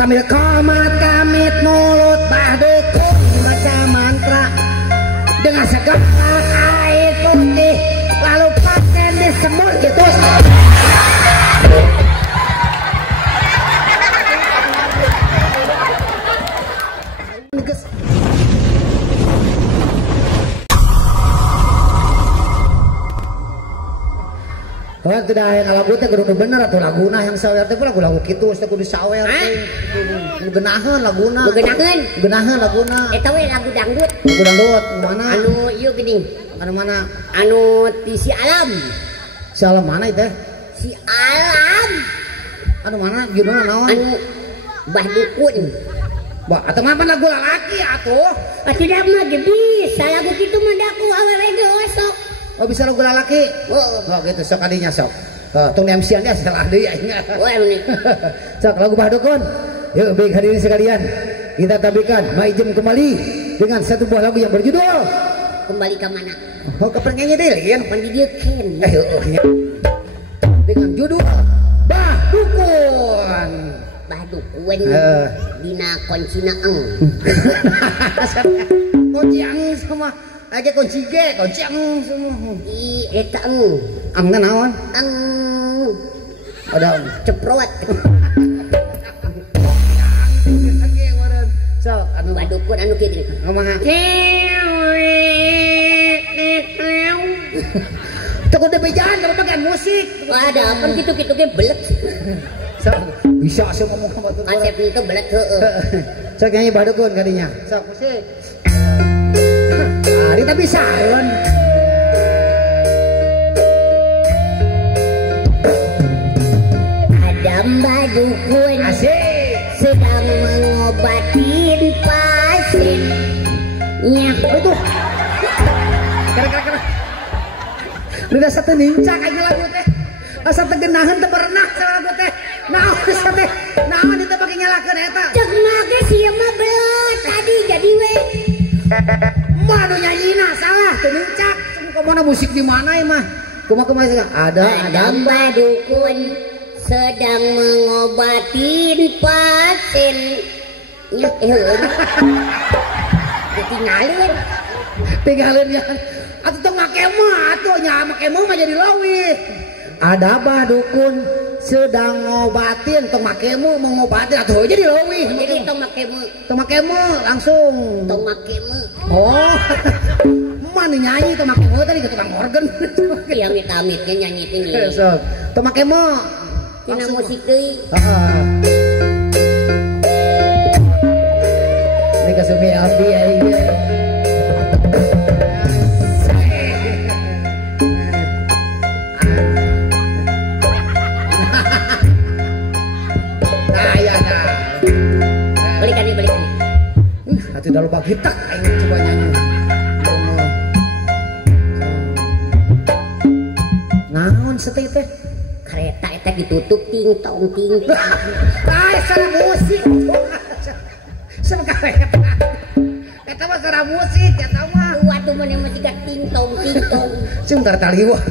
sambil komat kamit mulut badukun baca mantra dengan segala air putih lalu paten disembur gitu. Oh, tidak yang lagu teh kudu bener atuh laguna yang sawer teh lagu-lagu kitu teh kudu sawer teh. Geunaheun laguna. Geunaheun laguna. Eta we lagu dangdut. Lagu dangdut mana? Anu ieu geuning. Anu mana? Anu ti si Alam. Si Alam mana teh? Si Alam. Anu mana? Judulna naon? Anu Bah Dukun. Bah, atuh mah lagu lalaki atuh. Tidak mah ge bisa lagu kitu mah daku awewe ge osok. Oh bisa lagu lalaki? Oh gitu sok adinya sok. Tong MC-an dia salah deui nya. Wah ini. Sok lagu Bah Dukun. Yuk baik hadirin sekalian, kita tampilkan Maijem kembali dengan satu buah lagu yang berjudul Kembali ke mana? Oh ke pengennya deh kan? Pendidikan. Dengan judul Bah Dukun. Bah Dukun. Dina koncina eng. Kunci ang sama aja kunci G, kunci ang semua. I eta eng. Angna naon? Eng. Ada ceprot. So, anu Bah Dukun anu kieu gini. ngomong. Teu kudu bejaan kalau pakai musik. Ada apa gitu-gitu ge belet. So, bisa sih ngomong sama tuh. Konsep itu belet heueuh. Sok nyanyi Bah Dukun kadinya. Sok musik. Ah, kita bisa kan. Ada Mbah Dukun Asik. sedang mengobatin pasien. Nya Itu. Kira-kira. Udah satu nincak aja lagu teh. Asa teu geunaheun teu pernah lagu teh. Naon asa teh? Naon itu pake nyalakeun eta? cek make sia mah belet tadi jadi we. Manu nyanyina salah teu nincak. Kumaha musik di mana ya mah? Kumaha ada Mbah Dukun sedang mengobatin pasien. Nya ditinggalin. tinggalin ya. Atuh teu make mah atuh nya make mah jadi leuwih. Ada Bah Dukun sedang ngobatin tong make mah mau ngobatin atuh jadi leuwih. Jadi tong make mah. Tong make mah langsung. Tong make mah. Oh. Mana nyanyi tong make mah tadi ke tukang organ. Iya amit-amitnya nyanyi ini. So, tong make mah Tina musik deui. Heeh. Ini kasumi abdi ya. Balikan. Atuh dah lupa kita aing coba nyanyi. Naon seteh teh? Kereta eta ditutup ting tong. Ah, salah musik. Sama kereta. Eta mah salah musik, eta mah. Waduh mana mah tiga ting tong. Sebentar taliwat.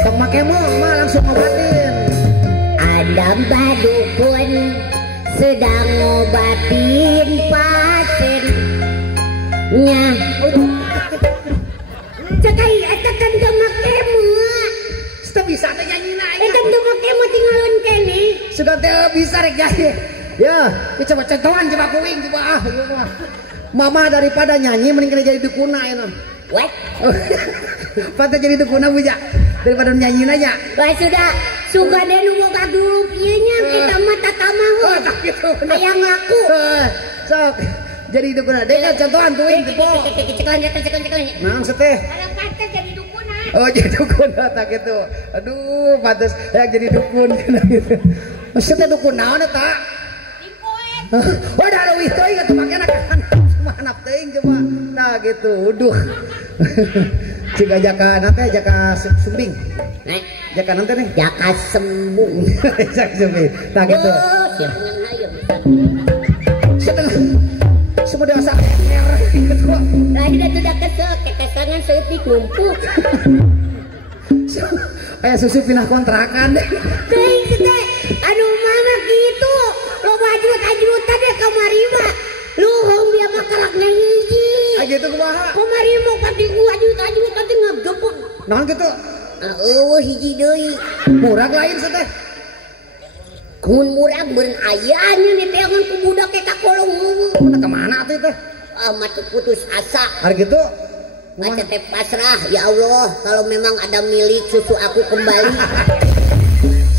Tong make mah langsung ngobatin. Ada Mbah Dukun sedang ngobatin pasien. Nya cekai eta kan teu make mah. Teu bisa teh nyanyina aing. Eta teu make mah tinggalun kene. Sudah teu bisa rek nyanyi. Ya, kita coba contohan coba kuing coba ieu mah. Mama daripada nyanyi mending kena jadi dukuna eta. What? Pada jadi dukuna buja daripada nyanyi aja. Wah sudah suka deh nu boga grup ieu nya kita mah tatamahun. Oh, tak gitu. Aya ngaku. Sok jadi dukuna. Dek contohan tuing tipe. Ceklan. Naon seteh? Ada pantes jadi dukuna. Oh, jadi dukun tak gitu. Aduh, pantes ya jadi dukun gitu. Maksudnya dukun naon eta? Oh, dah leuwih teuing atuh make anak anak teuing coba. Nah gitu. Uduh. Jika jaka nanti jaka sumbing. Jaka nanti nih. Jaka sembung. Jaka sumbing. Nah gitu. Semua dewasa merah gitu. Lagi dah sudah kesel, kekesangan seutik numpuk. Kayak susu pindah kontrakan deh. Teuing teh anu mama gitu. Lo baju tadi kamari mah. Lu hong dia mah karakna hiji. Ah gitu kumaha? Kamari mah pati gua ajut tadi ngagepek. Naon gitu? Hiji deui. Murag lain teh. Mun murag beureun ayahnya nih teh ngan ku budak ke ka kolong heueuh. Mana kemana tuh teh? Mah putus asa. Hari gitu? Baca teh pasrah, ya Allah, kalau memang ada milik susu aku kembali.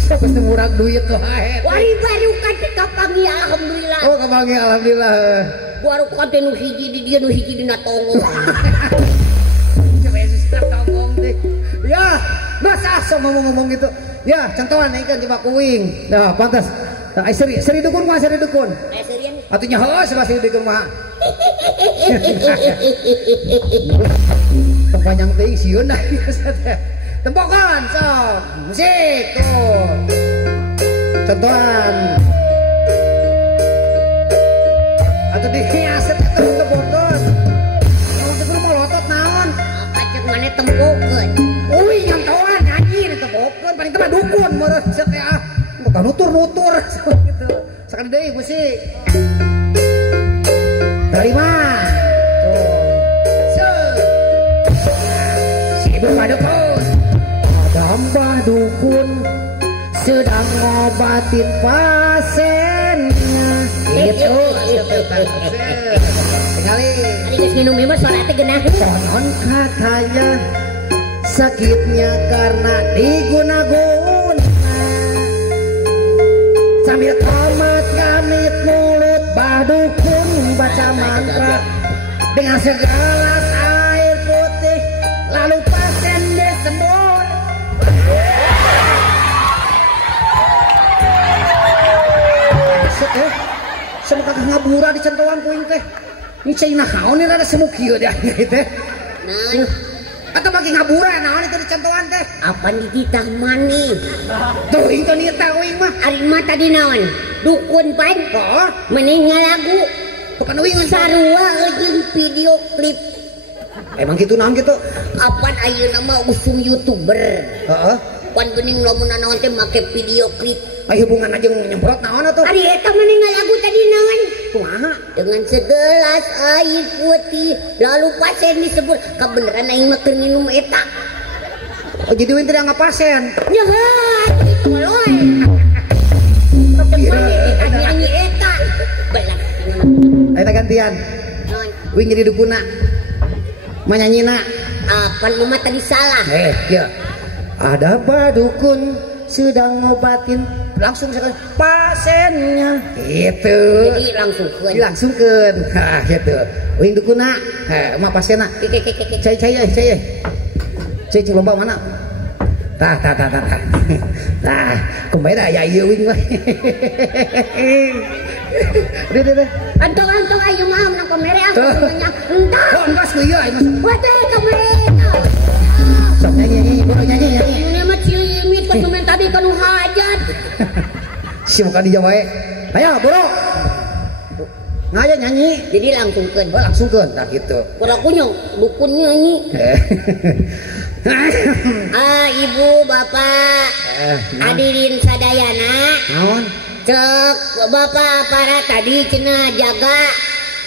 Pasti murag duit tuh hae. Wari baru kate kapangi alhamdulillah. Oh kapangi alhamdulillah. Baru kate nu hiji di dia nu hiji dina tongo. Coba sistem tongong deh. Ya, masa asal ngomong gitu. Ya, contohan ikan coba kuing. Nah, pantas. Nah, seri dukun mah seri dukun. Serian. Atunya heus seri dukun mah. Panjang teuing sieun dah. Tempokan sok. Musik tuh. Contohan. Atuh dihias eta tempokan. Kalau teu mau lotot naon? Apa cek mana tempokeun? Uy, nyontohan nyanyi tempokan paling teh dukun meureun cek ya. Bukan nutur gitu. Sekali deui musik. Terima. Dukun. Ada mbah dukun sedang ngobatin pasiennya. Gitu. Sekali. Ari geus minum mah suara teh geunah. Konon katanya sakitnya karena diguna-guna. Sambil komat ngamit mulut mbah dukun baca mantra dengan segelas air putih. Lalu pasien disembuh. Sama kakak ngabura di centoan kuing teh. Ini cina naon ini rada semu kieu dia teh. Nah, atau bagi ngabura naon itu di centoan teh. apa di titah mani? Tuh itu nita kuing mah. Ari mah tadi naon? Dukun pan. Oh, Mending ngalagu. bukan uing Sarua jeung video klip. Emang gitu naon gitu. Apan ayeuna mah usum YouTuber. Heeh. Pan geuning lamun naon teh make video klip. Aya hubungan aja nyemprot naon atuh. Ari eta mending ngalagu tadi naon? Kumaha? Dengan segelas air putih lalu pasien disebut kebenaran aing mah keur minum eta. Oh jadi winter yang pasien. Nya itu loe. Nyanyi eta. Baiklah. Ayo gantian. Naon? Wing jadi dukuna. Manyanyina. Apan mah tadi salah. Ya. Ada apa dukun sedang ngobatin langsung misalkan pasiennya gitu. Jadi langsungkeun. Dilangsungkeun. Hah gitu. Wing dukuna. Mah pasienna. Cai. Cai lomba mana? Tah. Nah, kembali dah ya ieu wing mah. Deh. Antong ayo mah nang kamera aku banyak. Entah. Oh, enggak sih ya, Mas. Wate kamera. Sok nyanyi, boleh nyanyi. Ini mah cilimit konsumen tadi kan hajat. Si muka di Jawa. Ayo, bro. Ngaya nyanyi. Jadi langsungkeun. Oh, langsungkeun. Nah gitu. Kurang kunyong, dukun nyanyi. Ibu, bapak, hadirin sadayana. Naon? Cek bapak para tadi cenah jaga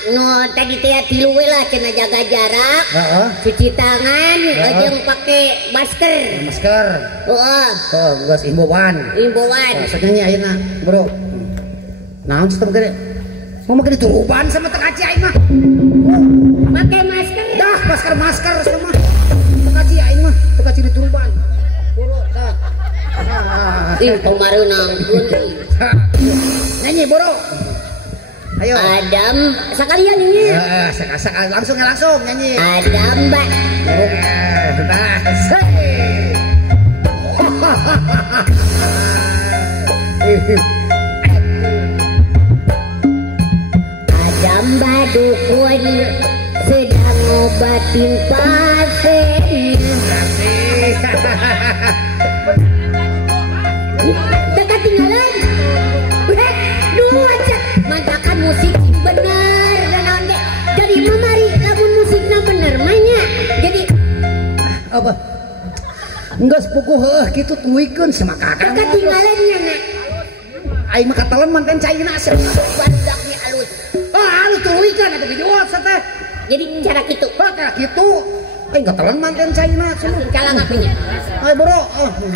no tadi teh tilu we lah cenah jaga jarak. Heeh. Cuci tangan jeung pake masker. Masker. Heeh. Oh, geus imbauan. Imbauan. Sok nyanyi ayeuna, bro. Naon sistem gede? Mau make dituruban sama tekaci aing mah. Pakai masker. Dah, masker semua. Tekaci aing mah, tekaci dituruban. Bro, dah. Ih, pemareunang Nyanyi, bro. Ayo. Adam, sekalian ini. Sekali langsung nyanyi. Adam, Mbak. Adam Mbak dukun sedang ngobatin pasien. Dekat tinggalan. Dua cek mantakan musik bener dan onde. Jadi mamari lamun musiknya bener mahnya. Jadi apa? Enggak sepuku gitu tuikeun sama kakak. Ketinggalannya nak. Aing mah katelan manten caina Bandaknya alus. halus tuikeun atuh dijual teh. Jadi cara gitu. Cara kitu. Aing katelan manten caina cenah. Kalang apanya? Ay bro.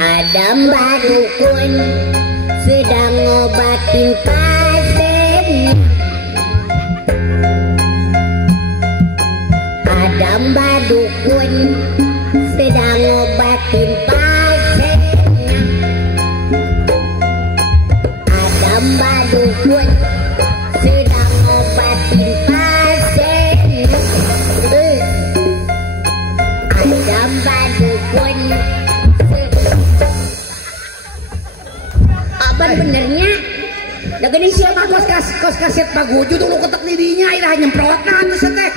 Ada mbak dukun sedang ngobatin pasiennya. Ada mbak dukun sedang ngobatin pasiennya. Ada mbak dukun sedang ngobatin pasiennya. Ada mbak dukun. Apa benernya? Da gini siapa Kos kaset paguju dulu ketek didinya irah nyemprotna atuh teh.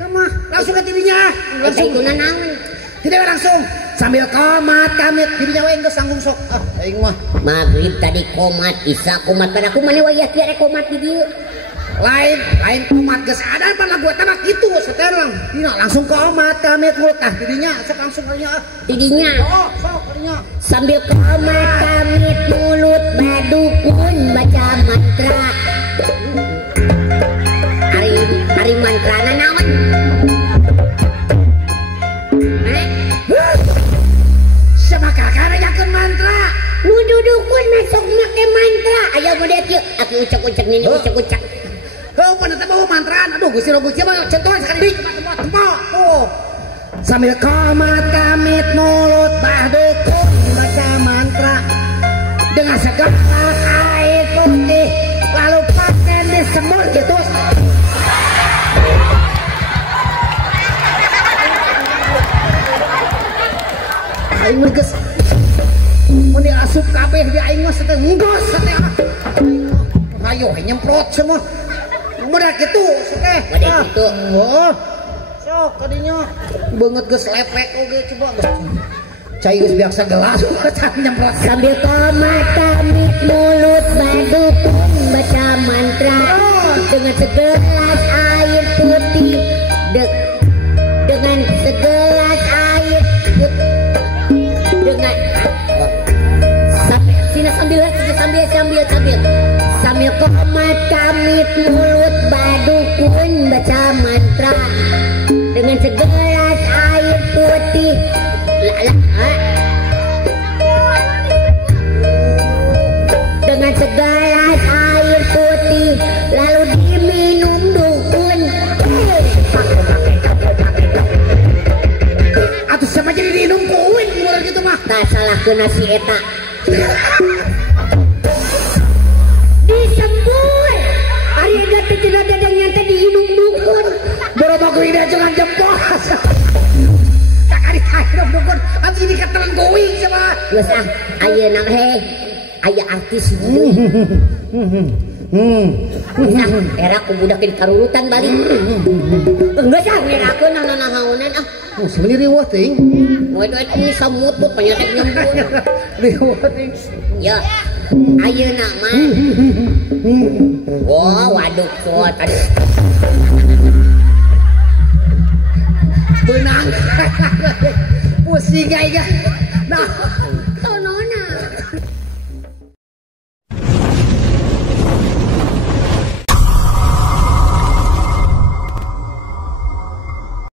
Sama langsung ke tidinya. langsung guna naon? Tidak langsung sambil komat kamit didinya we geus sanggung sok. Aing mah Maghrib tadi komat, isya komat, pada aku mana wayah tiara komat di dieu. lain komat geus ada pan lagu eta mah kitu seterang. Dina langsung komat kamit mulut tah didinya sok langsung kalinya. Didinya Oh, sok kalinya. sambil komat kamit mulut badukun baca mantra. Ari mantrana naon? Sama kakak rayakeun mantra. Nu dudukun masuk make mantra. Aya model kieu, aku ucak-ucak nini ucak-ucak. Oh, pada teh bawa mantraan. Aduh, Gusti Gusti mah contoh sekali tempat. Tuh. Sambil komat kamit mulut badukun baca mantra dengan segelas air putih lalu paten disembur gitu. Aing mah geus mun diasup kabeh di aing mah teh nggos teh. Ayo nyemprot semua. Udah gitu, teh. Udah gitu. Oh. Sok kadinya beungeut geus lepek oge coba geus. Cai geus biasa gelas nyemprot. Sambil komat kamit mulut badukun baca mantra dengan segelas air putih dengan segelas air putih dengan sambil komat kamit mulut badukun baca mantra dengan segelas air putih dengan segelas air putih lalu diminum dukun. Atuh sama jadi diinum kuin murah gitu mah. Tak salah ke nasi eta. Disembur. Ari ada tidak dadangnya tadi diinum dukun. Berapa kuwi dia jangan jempol. Tak ada kain dukun. Atuh ini katelan kuing coba. Geus ayeuna he aya artis gitu. Era ku budak di karurutan balik. Geus ngerakeun naon-naonan Sebenarnya riwah ting. Waduh ini samutut penyatek nyembur. Riwah ting. Ya. Ayeuna mah. Wah, waduh kuat tadi. Benang. Pusing aja. Nah.